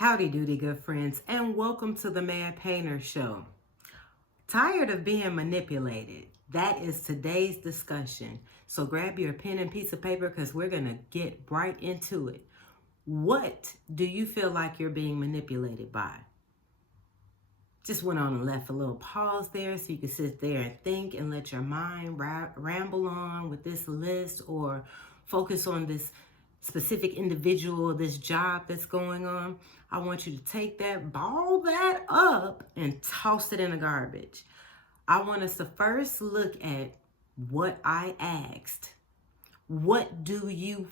Howdy doody, good friends, and welcome to the Mad Painter Show. Tired of being manipulated? That is today's discussion. So grab your pen and piece of paper because we're going to get right into it. What do you feel like you're being manipulated by? Just went on and left a little pause there so you can sit there and think and let your mind ramble on with this list or focus on this specific individual, this job that's going on. I want you to take that, ball that up and toss it in the garbage. I want us to first look at what I asked. What do you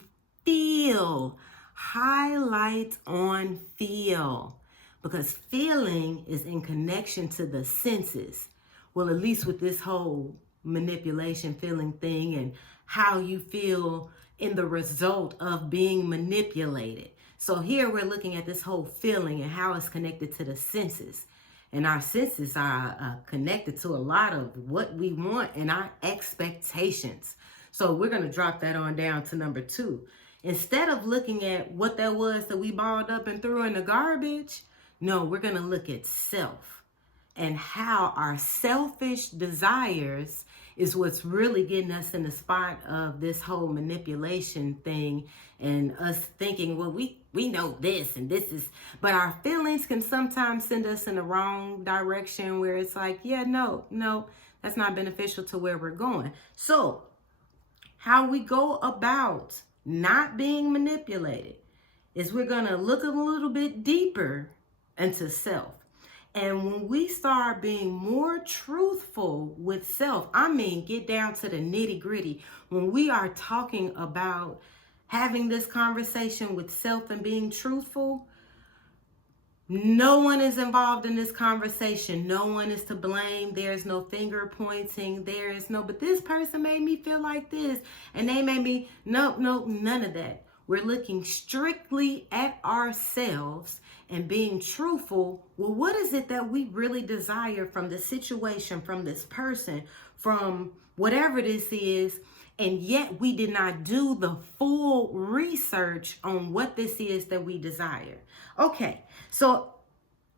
feel? Highlight on feel. Because feeling is in connection to the senses. Well, at least with this whole manipulation feeling thing and how you feel in the result of being manipulated. So here we're looking at this whole feeling and how it's connected to the senses. And our senses are connected to a lot of what we want and our expectations. So we're going to drop that on down to number 2. Instead of looking at what that was that we balled up and threw in the garbage, no, we're going to look at self and how our selfish desires is what's really getting us in the spot of this whole manipulation thing and us thinking, well, we know this and this is, but our feelings can sometimes send us in the wrong direction where it's like, yeah, no, that's not beneficial to where we're going. So how we go about not being manipulated is we're going to look a little bit deeper into self. And when we start being more truthful with self, I mean, get down to the nitty gritty. When we are talking about having this conversation with self and being truthful, no one is involved in this conversation. No one is to blame. There's no finger pointing. But this person made me feel like this. And they made me, no, none of that. We're looking strictly at ourselves and being truthful. Well, what is it that we really desire from the situation, from this person, from whatever this is? And yet we did not do the full research on what this is that we desire. Okay, so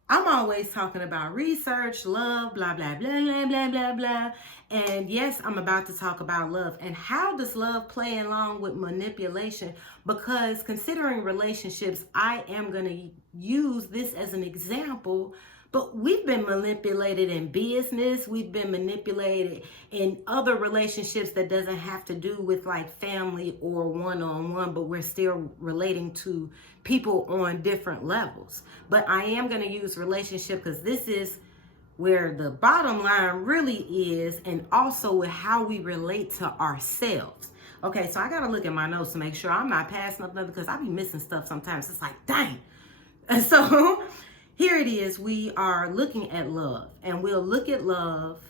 I'm always talking about research, love, blah, blah, blah, blah, blah, blah, blah. And yes, I'm about to talk about love. And how does love play along with manipulation? Because considering relationships, I am going to use this as an example. But we've been manipulated in business. We've been manipulated in other relationships that doesn't have to do with like family or one-on-one, but we're still relating to people on different levels. But I am going to use relationship because this is where the bottom line really is, and also with how we relate to ourselves. Okay, so I got to look at my notes to make sure I'm not passing up nothing because I be missing stuff sometimes. It's like, dang. And so here it is. We are looking at love, and we'll look at love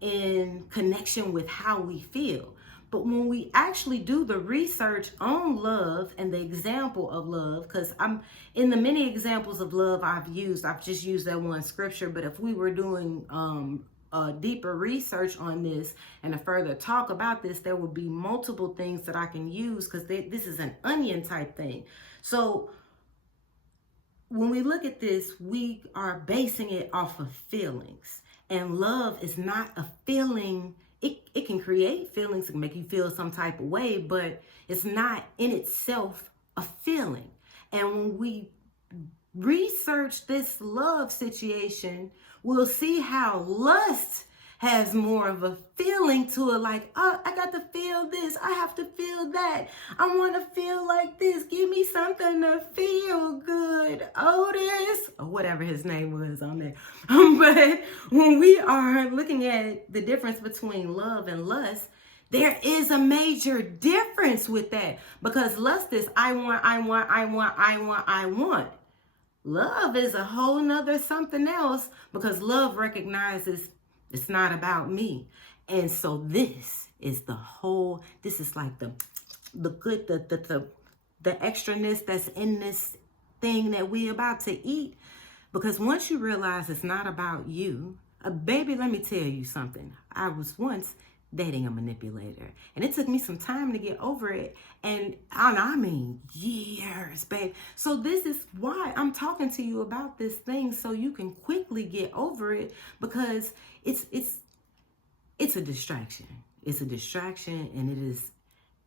in connection with how we feel. But when we actually do the research on love and the example of love, because I'm in the many examples of love I've just used that one scripture. But if we were doing a deeper research on this and a further talk about this, there would be multiple things that I can use because this is an onion type thing. So when we look at this, we are basing it off of feelings. And love is not a feeling. It can create feelings, it can make you feel some type of way, but it's not in itself a feeling. And when we research this love situation, we'll see how lust has more of a feeling to it, like, oh, I got to feel this, I have to feel that, I want to feel like this, give me something to feel good, Otis, or whatever his name was on there. But when we are looking at the difference between love and lust, there is a major difference with that, because lust is I want. Love is a whole nother something else, because love recognizes it's not about me. And so this is like the good, the extraness that's in this thing that we about to eat. Because once you realize it's not about you, baby, let me tell you something. I was once dating a manipulator. And it took me some time to get over it. And I mean years, babe. So this is why I'm talking to you about this thing, so you can quickly get over it, because it's a distraction. It's a distraction, and it is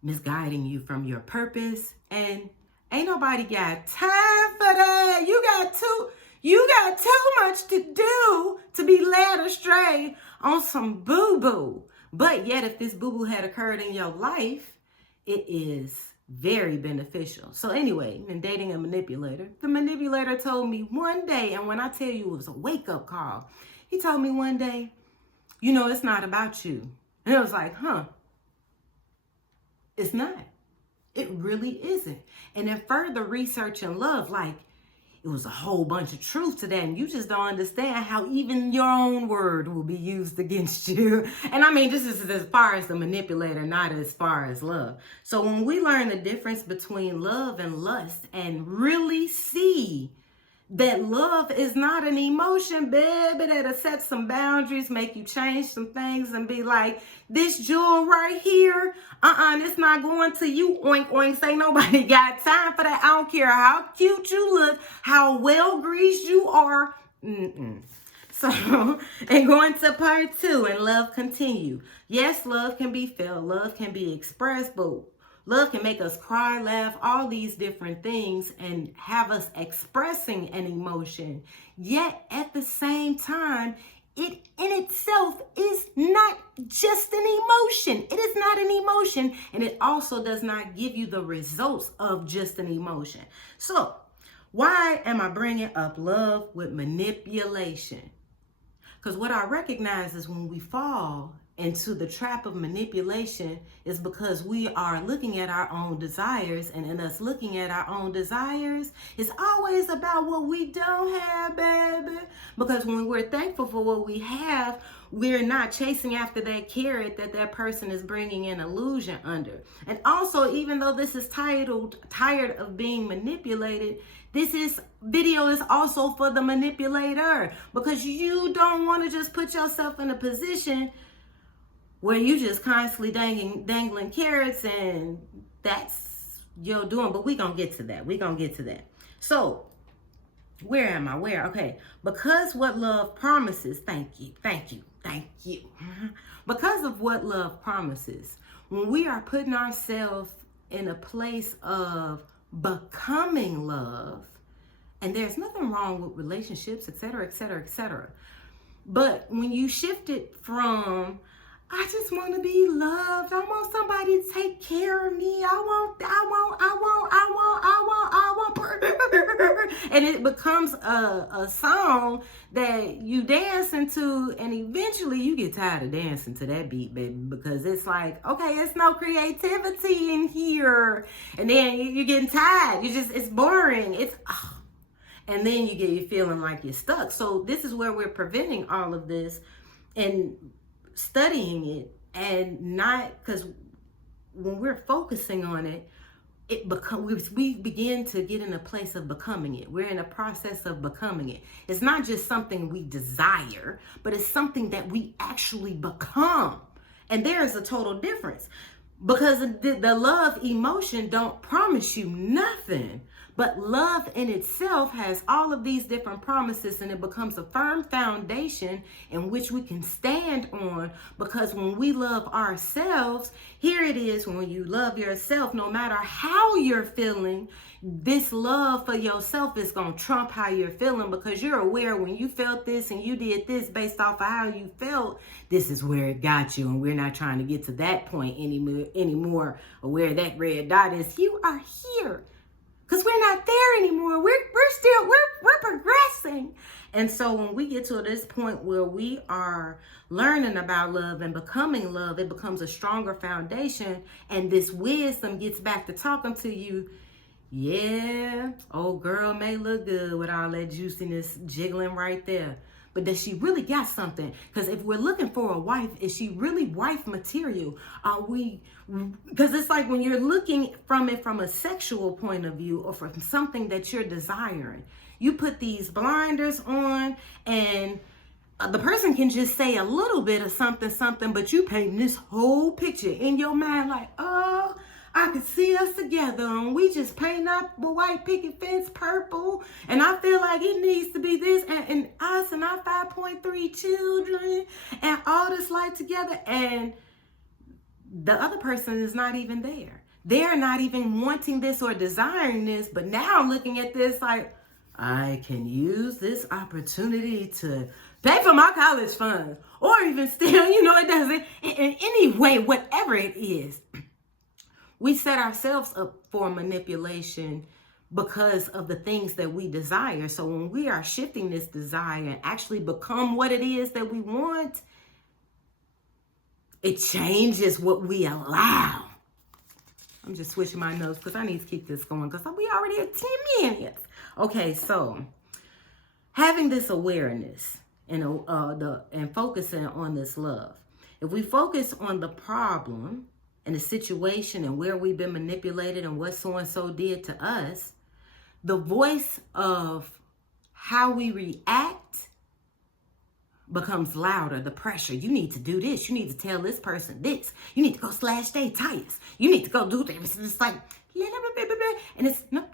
misguiding you from your purpose. And ain't nobody got time for that. You got too much to do to be led astray on some boo-boo. But yet, if this boo-boo had occurred in your life, it is very beneficial. So anyway, in dating a manipulator, the manipulator told me one day, and when I tell you it was a wake-up call, he told me one day, you know, it's not about you. And I was like, it's not. It really isn't. And then further research and love, like, it was a whole bunch of truth to that. And you just don't understand how even your own word will be used against you. And I mean, this is as far as the manipulator, not as far as love. So when we learn the difference between love and lust and really see that love is not an emotion, baby, that'll set some boundaries, make you change some things and be like, this jewel right here, it's not going to you, oink, oink, say nobody got time for that. I don't care how cute you look, how well greased you are. So, and going to part 2, and love continue. Yes, love can be felt, love can be expressed, but love can make us cry, laugh, all these different things, and have us expressing an emotion. Yet, at the same time, it in itself is not just an emotion. It is not an emotion, and it also does not give you the results of just an emotion. So, why am I bringing up love with manipulation? Because what I recognize is when we fall into the trap of manipulation is because we are looking at our own desires, and in us looking at our own desires, it's always about what we don't have, baby. Because when we're thankful for what we have, we're not chasing after that carrot that person is bringing an illusion under. And also, even though this is titled Tired of Being Manipulated, this video is also for the manipulator, because you don't want to just put yourself in a position where you just constantly dangling carrots, and that's your doing. But we're going to get to that. So, where am I? Okay. Because what love promises, thank you. Because of what love promises, when we are putting ourselves in a place of becoming love, and there's nothing wrong with relationships, etc., etc., etc. But when you shift it from, I just want to be loved, I want somebody to take care of me, I want, and it becomes a song that you dance into, and eventually you get tired of dancing to that beat, baby, because it's like, okay, it's no creativity in here, and then you're getting tired, it's boring, and then you feeling like you're stuck. So this is where we're preventing all of this and studying it, and not, because when we're focusing on it, we begin to get in a place of becoming it. We're in a process of becoming it. It's not just something we desire, but it's something that we actually become. And there is a total difference, because the love emotion don't promise you nothing. But love in itself has all of these different promises, and it becomes a firm foundation in which we can stand on. Because when we love ourselves, here it is, when you love yourself, no matter how you're feeling, this love for yourself is going to trump how you're feeling, because you're aware when you felt this and you did this based off of how you felt, this is where it got you. And we're not trying to get to that point anymore, or where that red dot is. You are here. Because we're not there anymore. We're progressing. And so when we get to this point where we are learning about love and becoming love, it becomes a stronger foundation. And this wisdom gets back to talking to you. Yeah, old girl may look good with all that juiciness jiggling right there. But does she really got something? Because if we're looking for a wife, is she really wife material? Because it's like when you're looking from it from a sexual point of view, or from something that you're desiring, you put these blinders on, and the person can just say a little bit of something, but you paint this whole picture in your mind like, oh, I could see us together and we just paint up the white picket fence purple and I feel like it needs to be this and us and our 5.3 children and all this life together, and the other person is not even there. They're not even wanting this or desiring this, but now I'm looking at this like, I can use this opportunity to pay for my college funds, or even still, it doesn't, in any way, whatever it is. We set ourselves up for manipulation because of the things that we desire. So when we are shifting this desire and actually become what it is that we want, it changes what we allow. I'm just switching my notes because I need to keep this going because we already at 10 minutes. Okay, so having this awareness and focusing on this love. If we focus on the problem and the situation and where we've been manipulated and what so-and-so did to us, the voice of how we react becomes louder. The pressure. You need to do this. You need to tell this person this. You need to go slash their tires. You need to go do this. It's like, and it's nope.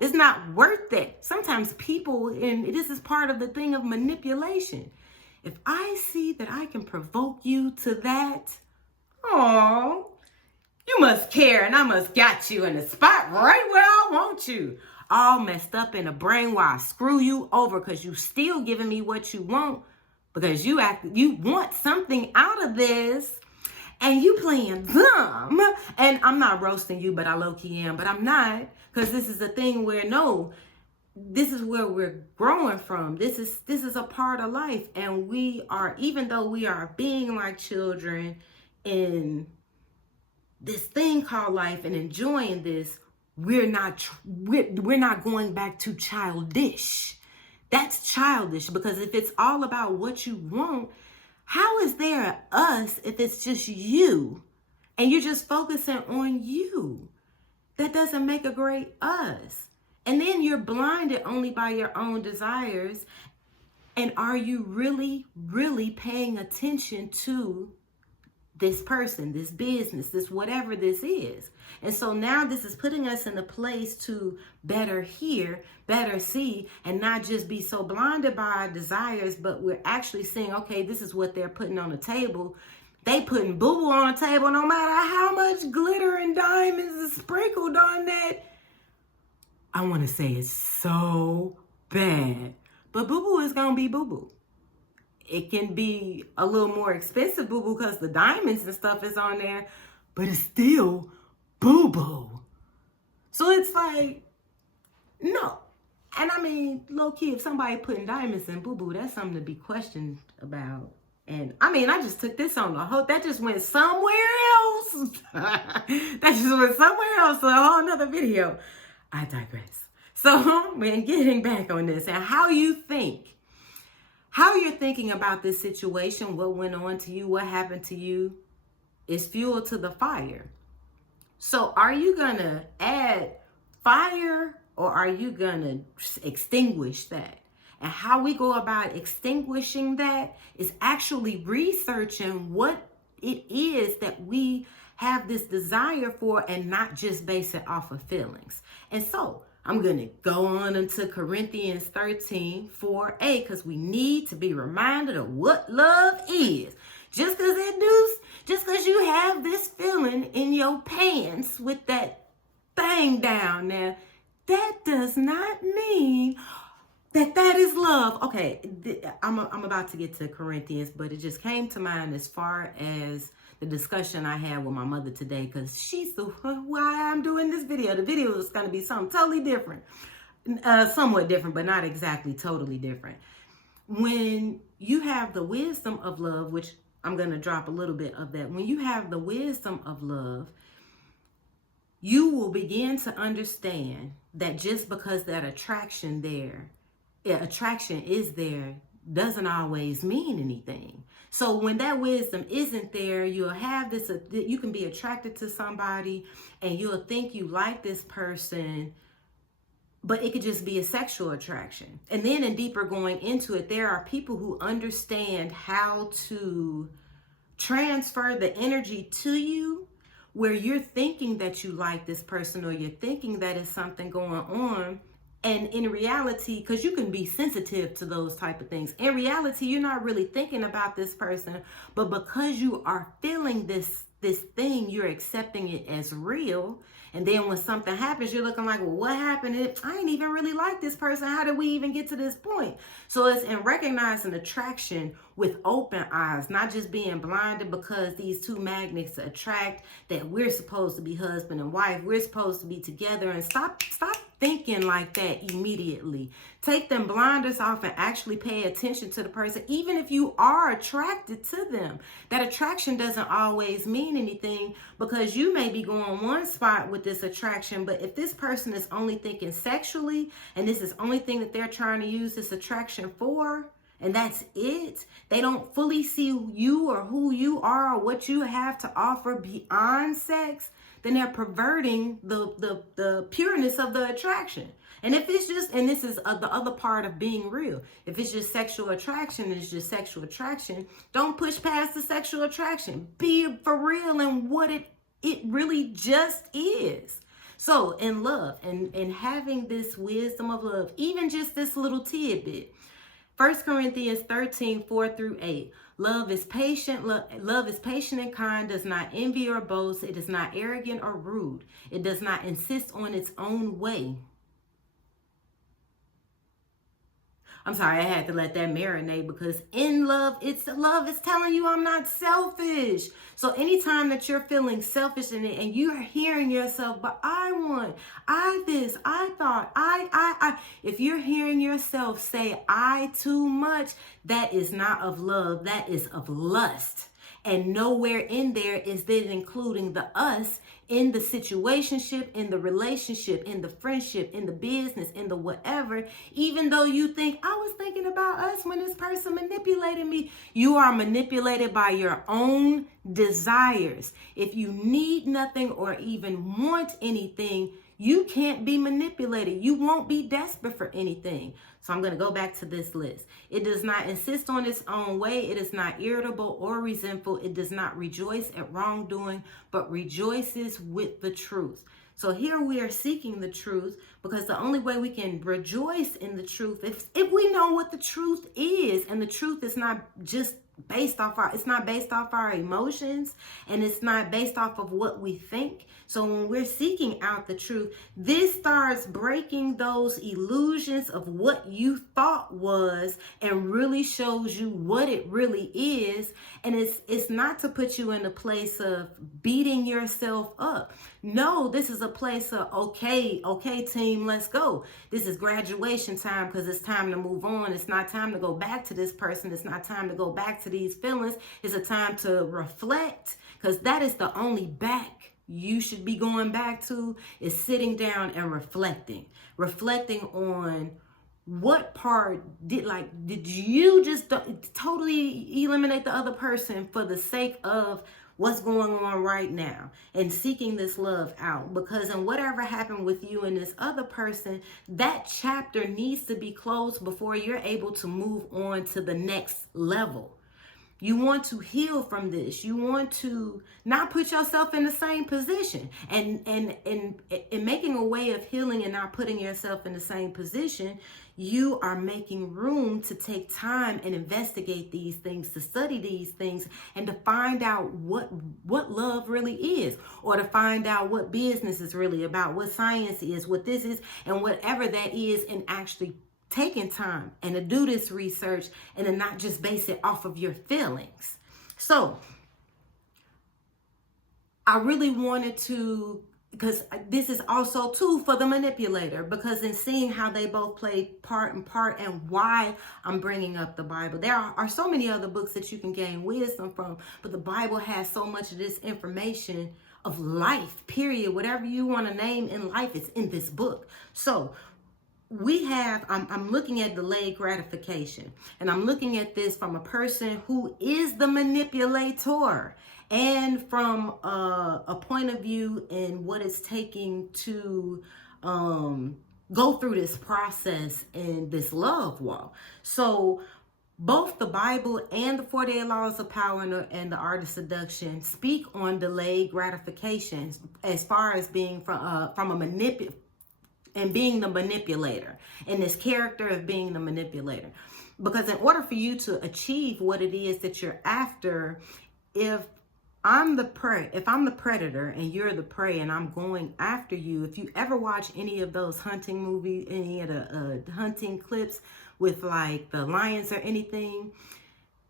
It's not worth it. Sometimes people, and this is part of the thing of manipulation. If I see that I can provoke you to that, oh, you must care and I must got you in the spot right where I want you. All messed up in the brain while I screw you over because you still giving me what you want because you want something out of this and you playing dumb. And I'm not roasting you, but I low-key am, but I'm not, because this is the thing where this is where we're growing from. This is a part of life. And we are, even though we are being like children in this thing called life and enjoying this, we're not going back to childish. That's childish, because if it's all about what you want, how is there us if it's just you and you're just focusing on you? That doesn't make a great us. And then you're blinded only by your own desires. And are you really, really paying attention to this person, this business, this whatever this is? And so now this is putting us in a place to better hear, better see, and not just be so blinded by our desires, but we're actually saying, okay, this is what they're putting on the table. They putting boo-boo on the table no matter how much glitter and diamonds is sprinkled on that. I want to say it's so bad, but boo-boo is going to be boo-boo. It can be a little more expensive boo-boo because the diamonds and stuff is on there, but it's still boo-boo. So it's like, no. And I mean, low-key, if somebody putting diamonds in boo-boo, that's something to be questioned about. And I mean, I just took this on the whole, that just went somewhere else. That just went somewhere else, so a whole nother video. I digress. So, man, getting back on this and how you're thinking about this situation, what went on to you, what happened to you, is fuel to the fire. So are you going to add fire or are you going to extinguish that? And how we go about extinguishing that is actually researching what it is that we have this desire for and not just base it off of feelings. And so I'm going to go on into Corinthians 13, 4a, because we need to be reminded of what love is. Just because you have this feeling in your pants with that thing down there, that does not mean that is love. Okay, I'm about to get to Corinthians, but it just came to mind as far as the discussion I had with my mother today, because she's the why I'm doing this video. The video is going to be something totally different, somewhat different, but not exactly totally different. When you have the wisdom of love, which I'm going to drop a little bit of that. When you have the wisdom of love, you will begin to understand that just because that attraction is there doesn't always mean anything. So when that wisdom isn't there, you'll have this, you can be attracted to somebody and you'll think you like this person but it could just be a sexual attraction. And then in deeper going into it, there are people who understand how to transfer the energy to you where you're thinking that you like this person or you're thinking that is something going on. And in reality, because you can be sensitive to those type of things, in reality, you're not really thinking about this person, but because you are feeling this thing, you're accepting it as real. And then when something happens, you're looking like, well, what happened? I ain't even really like this person. How did we even get to this point? So it's in recognizing attraction with open eyes, not just being blinded because these two magnets attract, that we're supposed to be husband and wife. We're supposed to be together, and stop thinking like that immediately. Take them blinders off and actually pay attention to the person, even if you are attracted to them. That attraction doesn't always mean anything, because you may be going one spot with this attraction, but if this person is only thinking sexually and this is the only thing that they're trying to use this attraction for, and that's it, they don't fully see you or who you are or what you have to offer beyond sex, then they're perverting the pureness of the attraction. And if it's just, and this is the other part of being real, if it's just sexual attraction, it's just sexual attraction, don't push past the sexual attraction. Be for real in what it really just is. So in love and having this wisdom of love, even just this little tidbit, 1 Corinthians 13, 4-8. Love is patient. Love is patient and kind, does not envy or boast. It is not arrogant or rude. It does not insist on its own way. I'm sorry, I had to let that marinate, because in love is telling you I'm not selfish. So anytime that you're feeling selfish in it and you're hearing yourself, but I want, I this, I thought, I, if you're hearing yourself say I too much, that is not of love, that is of lust. And nowhere in there is then including the us in the situationship, in the relationship, in the friendship, in the business, in the whatever. Even though you think, I was thinking about us when this person manipulated me. You are manipulated by your own desires. If you need nothing or even want anything, you can't be manipulated. You won't be desperate for anything. So I'm going to go back to this list. It does not insist on its own way. It is not irritable or resentful. It does not rejoice at wrongdoing, but rejoices with the truth. So here we are seeking the truth, because the only way we can rejoice in the truth is if we know what the truth is. And the truth is not just based off our emotions, and it's not based off of what we think. So when we're seeking out the truth, this starts breaking those illusions of what you thought was, and really shows you what it really is. And it's not to put you in a place of beating yourself up. No, this is a place of, okay, team, let's go. This is graduation time, because it's time to move on. It's not time to go back to this person. It's not time to go back to these feelings. It's a time to reflect, because that is the only back you should be going back to, is sitting down and reflecting on what part did you just totally eliminate the other person for the sake of what's going on right now, and seeking this love out. Because in whatever happened with you and this other person, that chapter needs to be closed before you're able to move on to the next level. You want to heal from this. You want to not put yourself in the same position. And in making a way of healing and not putting yourself in the same position, you are making room to take time and investigate these things, to study these things, and to find out what love really is, or to find out what business is really about, what science is, what this is, and whatever that is, and actually taking time and to do this research, and to not just base it off of your feelings. So I really wanted to, because this is also too for the manipulator, because in seeing how they both play part and why I'm bringing up the Bible. There are so many other books that you can gain wisdom from, but the Bible has so much of this information of life, period. Whatever you want to name in life, it's in this book. So we have, I'm looking at delayed gratification, and I'm looking at this from a person who is the manipulator, and from a point of view in what it's taking to go through this process and this love walk. So both the Bible and the 48 Laws of Power and the Art of Seduction speak on delayed gratifications as far as being from a and being the manipulator, and this character of being the manipulator. Because in order for you to achieve what it is that you're after, if I'm the predator and you're the prey and I'm going after you, if you ever watch any of those hunting movies, any of the hunting clips with like the lions or anything,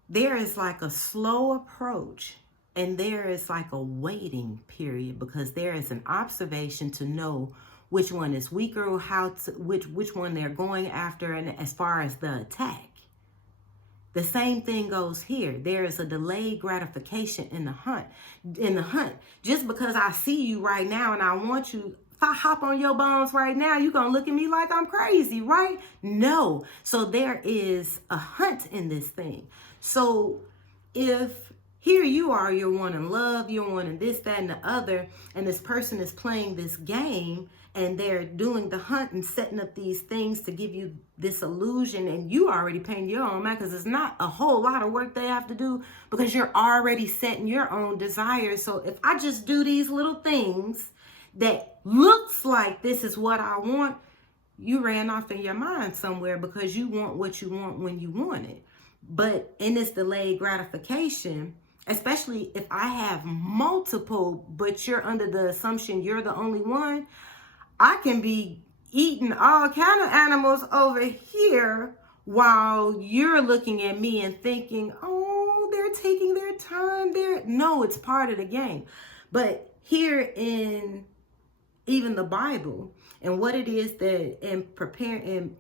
there is like a slow approach and there is like a waiting period, because there is an observation to know which one is weaker, or which one they're going after, and as far as the attack. The same thing goes here. There is a delayed gratification in the hunt. Just because I see you right now and I want you, if I hop on your bones right now, you're going to look at me like I'm crazy, right? No. So there is a hunt in this thing. So if here you are, you're wanting love, you're wanting this, that, and the other, and this person is playing this game and they're doing the hunt and setting up these things to give you this illusion, and you already paying your own mind, because it's not a whole lot of work they have to do, because you're already setting your own desires. So if I just do these little things that looks like this is what I want, you ran off in your mind somewhere, because you want what you want when you want it. But in this delayed gratification, especially if I have multiple, but you're under the assumption you're the only one, I can be eating all kind of animals over here while you're looking at me and thinking, oh, they're taking their time there. No, it's part of the game. But here in even the Bible, and what it is that in preparing and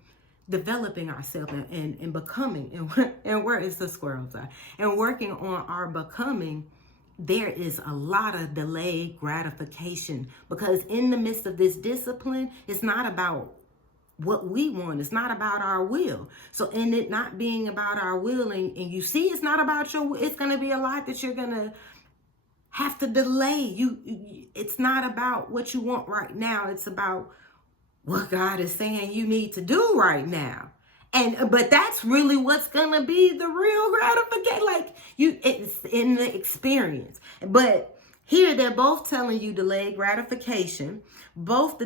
developing ourselves and becoming, and where is the squirrels at, and working on our becoming, there is a lot of delayed gratification, because in the midst of this discipline, it's not about what we want. It's not about our will. So in it not being about our will, and you see it's not about your will, it's going to be a lot that you're going to have to delay. It's not about what you want right now. It's about what God is saying you need to do right now. But that's really what's gonna be the real gratification. Like it's in the experience. But here they're both telling you delayed gratification. Both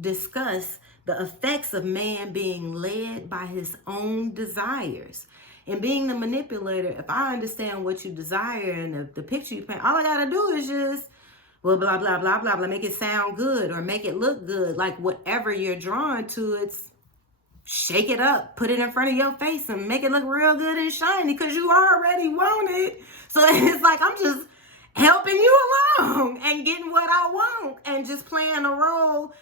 discuss the effects of man being led by his own desires. And being the manipulator, if I understand what you desire and the picture you paint, all I gotta do is just, well, blah, blah, blah, blah, blah, make it sound good or make it look good. Like whatever you're drawn to, it's shake it up, put it in front of your face and make it look real good and shiny, because you already want it. So it's like I'm just helping you along and getting what I want and just playing a role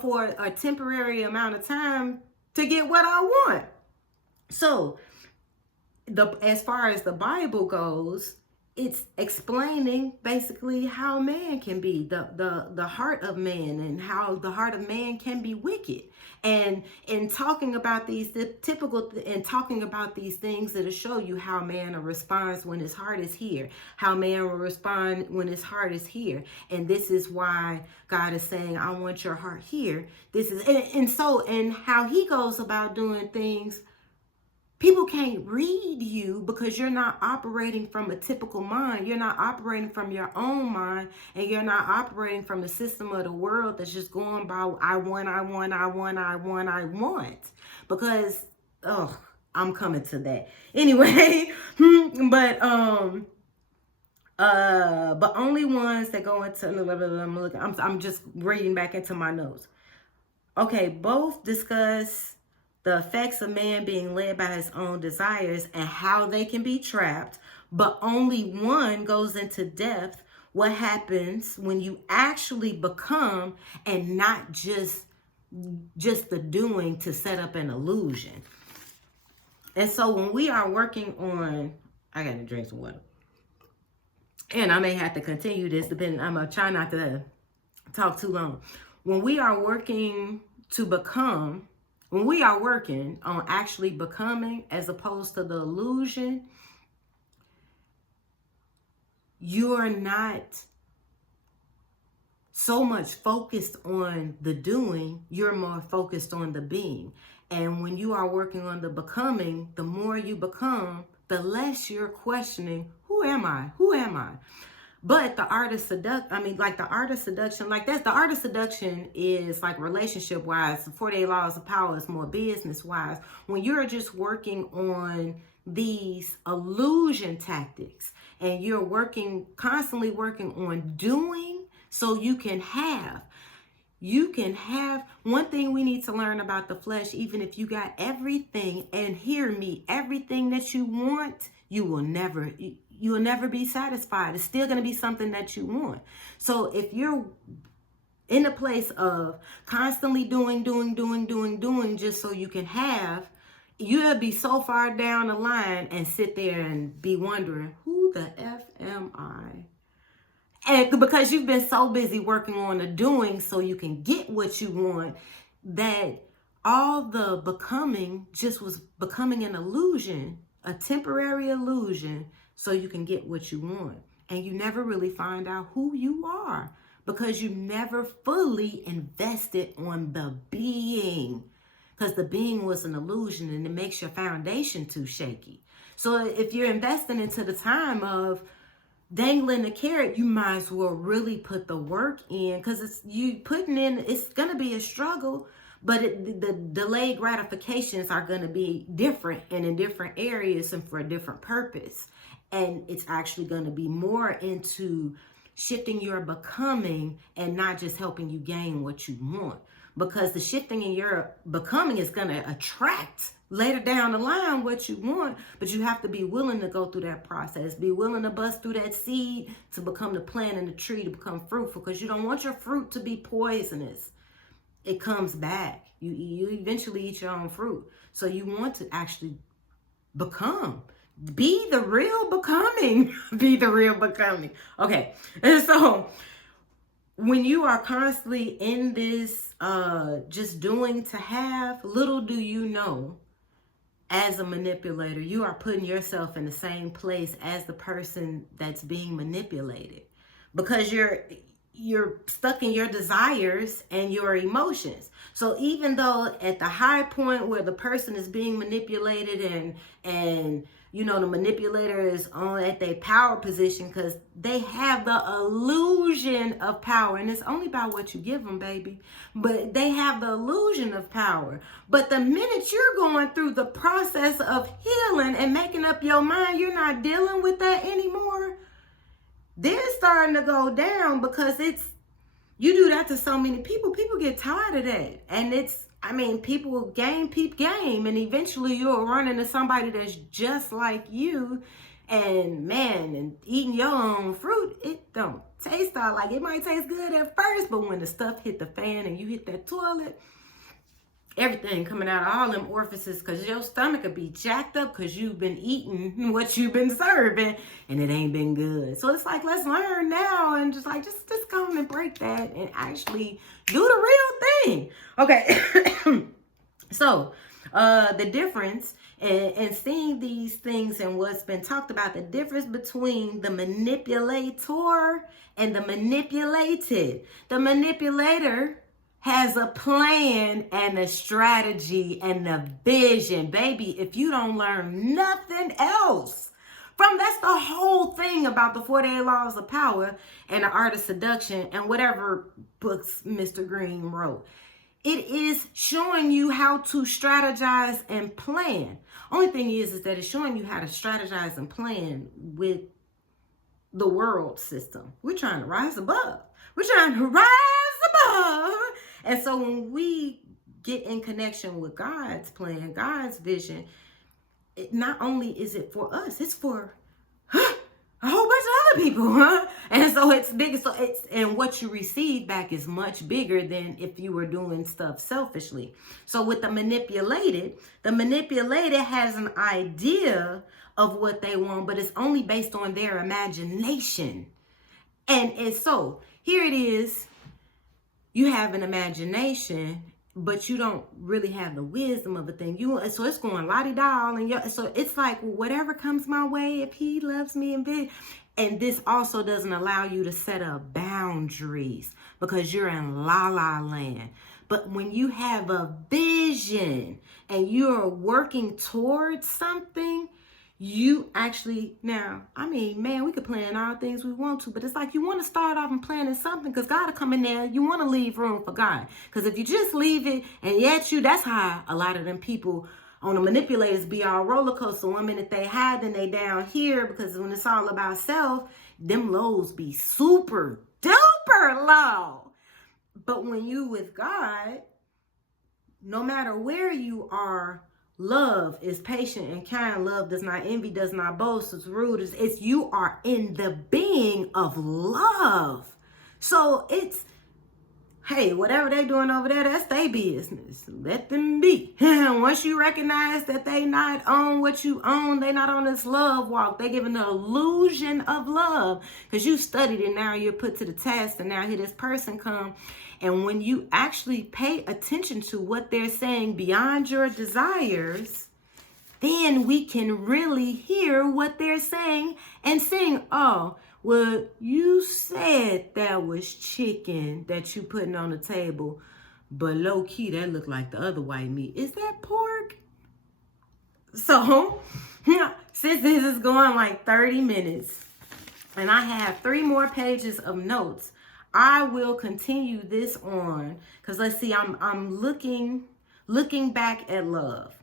for a temporary amount of time to get what I want. So as far as the Bible goes, it's explaining basically how man can be, the heart of man, and how the heart of man can be wicked. And in talking about these talking about these things that'll show you how man responds when his heart is here, how man will respond when his heart is here. And this is why God is saying, I want your heart here. This is, and how he goes about doing things. People can't read you because you're not operating from a typical mind. You're not operating from your own mind, and you're not operating from the system of the world that's just going by, I want. Because, I'm coming to that. Anyway, but only ones that go into, I'm just reading back into my notes. Okay, both discuss the effects of man being led by his own desires and how they can be trapped, but only one goes into depth what happens when you actually become, and not just the doing to set up an illusion. And so when we are working on, I gotta drink some water, and I may have to continue this depending, I'm gonna try not to talk too long. When we are working to become, when we are working on actually becoming as opposed to the illusion, you're not so much focused on the doing, you're more focused on the being. And when you are working on the becoming, the more you become, the less you're questioning, who am I? Who am I? But the art of seduction, the art of seduction, the art of seduction is like relationship wise. The 48 laws of power is more business wise. When you're just working on these illusion tactics and you're constantly working on doing so you can have. One thing we need to learn about the flesh, even if you got everything, and hear me, everything that you want, you will never be satisfied. It's still going to be something that you want. So if you're in a place of constantly doing just so you can have, you'll be so far down the line and sit there and be wondering, who the F am I? And because you've been so busy working on the doing so you can get what you want, that all the becoming just was becoming an illusion, a temporary illusion, so you can get what you want. And you never really find out who you are because you never fully invested on the being, because the being was an illusion and it makes your foundation too shaky. So if you're investing into the time of dangling the carrot, you might as well really put the work in, because it's going to be a struggle, but the delayed gratifications are going to be different and in different areas and for a different purpose. And it's actually going to be more into shifting your becoming and not just helping you gain what you want. Because the shifting in your becoming is going to attract later down the line what you want, but you have to be willing to go through that process. Be willing to bust through that seed to become the plant and the tree to become fruitful, because you don't want your fruit to be poisonous. It comes back. You eventually eat your own fruit. So you want to actually become. Be the real becoming. Be the real becoming. Okay. And so when you are constantly in this just doing to have, little do you know, as a manipulator, you are putting yourself in the same place as the person that's being manipulated, because you're stuck in your desires and your emotions. So even though at the high point where the person is being manipulated and the manipulator is at their power position, because they have the illusion of power, and it's only about what you give them, baby. But they have the illusion of power. But the minute you're going through the process of healing and making up your mind, you're not dealing with that anymore. They're starting to go down, because you do that to so many people. People get tired of that. And people will peep game, and eventually you'll run into somebody that's just like you, and eating your own fruit, it don't taste all like it might taste good at first, but when the stuff hit the fan and you hit that toilet, everything coming out of all them orifices, because your stomach will be jacked up because you've been eating what you've been serving and it ain't been good. So it's like, let's learn now and just come and break that and actually do the real thing. Okay. So the difference and seeing these things and what's been talked about, the difference between the manipulator and the manipulated. The manipulator has a plan and a strategy and a vision. Baby, if you don't learn nothing else that's the whole thing about the 48 laws of power and the art of seduction and whatever books Mr. Green wrote. It is showing you how to strategize and plan. Only thing is that it's showing you how to strategize and plan with the world system. We're trying to rise above. And so when we get in connection with God's plan, God's vision, not only is it for us, it's for a whole bunch of other people, And so it's bigger. And what you receive back is much bigger than if you were doing stuff selfishly. So with the manipulated has an idea of what they want, but it's only based on their imagination. And so here it is. You have an imagination, but you don't really have the wisdom of a thing. So it's going la-di-da, and so it's like, whatever comes my way, if he loves me and this also doesn't allow you to set up boundaries, because you're in la la land. But when you have a vision and you're working towards something, you actually, now, I mean, man, we could plan all things we want to, but it's like you want to start off and planning something because God will come in there. You want to leave room for God. Because if you just leave it and yet that's how a lot of them people on the manipulators be all roller coaster. One minute they high, then they down here, because when it's all about self, them lows be super duper low. But when you with God, no matter where you are, love is patient and kind. Love does not envy, does not boast, it's rude. It's you are in the being of love. So it's, hey, whatever they doing over there, that's their business. Let them be. Once you recognize that they not on what you own, they not on this love walk. They giving the illusion of love. Because you studied it, now you're put to the test, and now here this person come. And when you actually pay attention to what they're saying beyond your desires, then we can really hear what they're saying and sing, oh, well, you said that was chicken that you putting on the table, but low key, that looked like the other white meat. Is that pork? So, since this is going like 30 minutes, and I have 3 more pages of notes, I will continue this on, because let's see, I'm looking back at love.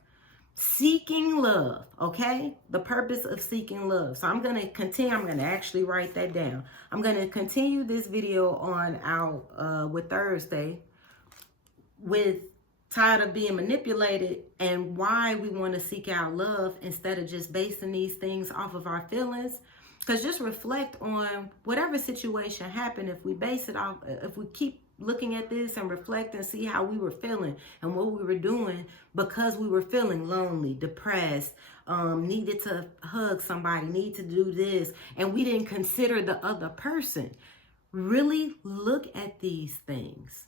Seeking love, okay? The purpose of seeking love. So I'm going to continue. I'm going to actually write that down. I'm going to continue this video on our with Thursday with tired of being manipulated and why we want to seek out love instead of just basing these things off of our feelings. Because just reflect on whatever situation happened. If we base it off, if we keep looking at this and reflect and see how we were feeling and what we were doing because we were feeling lonely, depressed, needed to hug somebody, need to do this, and we didn't consider the other person. Really look at these things.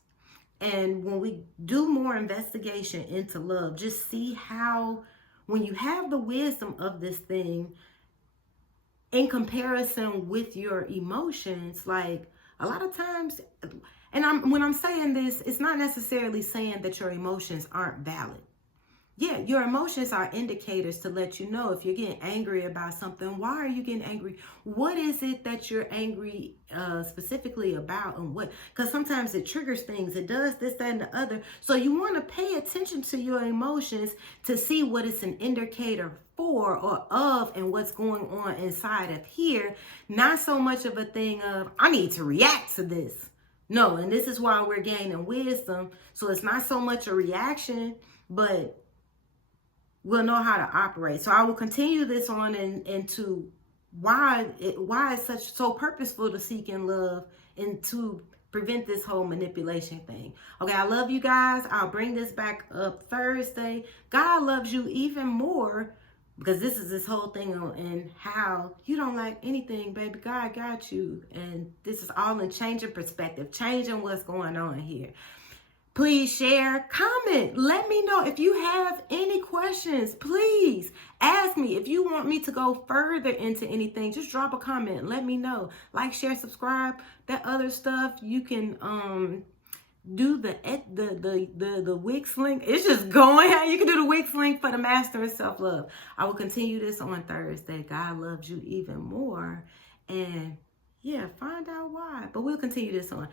And when we do more investigation into love, just see how when you have the wisdom of this thing in comparison with your emotions, like a lot of times, and when I'm saying this, it's not necessarily saying that your emotions aren't valid. Yeah, your emotions are indicators to let you know if you're getting angry about something. Why are you getting angry? What is it that you're angry specifically about, and what? Because sometimes it triggers things. It does this, that, and the other. So you want to pay attention to your emotions to see what it's an indicator for or of and what's going on inside of here. Not so much of a thing of, I need to react to this. No, and this is why we're gaining wisdom. So it's not so much a reaction, but we'll know how to operate. So I will continue this on into why it's so purposeful to seek in love and to prevent this whole manipulation thing. Okay, I love you guys. I'll bring this back up Thursday. God loves you even more, because this is this whole thing on and how you don't like anything, baby. God got you. And this is all in changing perspective, changing what's going on here. Please share, comment, let me know if you have any questions. Please ask me. If you want me to go further into anything, just drop a comment. Let me know. Like, share, subscribe. That other stuff you can do the Wix link. It's just going. You can do the Wix link for the Master of Self-Love. I will continue this on Thursday. God loves you even more, and yeah, find out why. But we'll continue this on.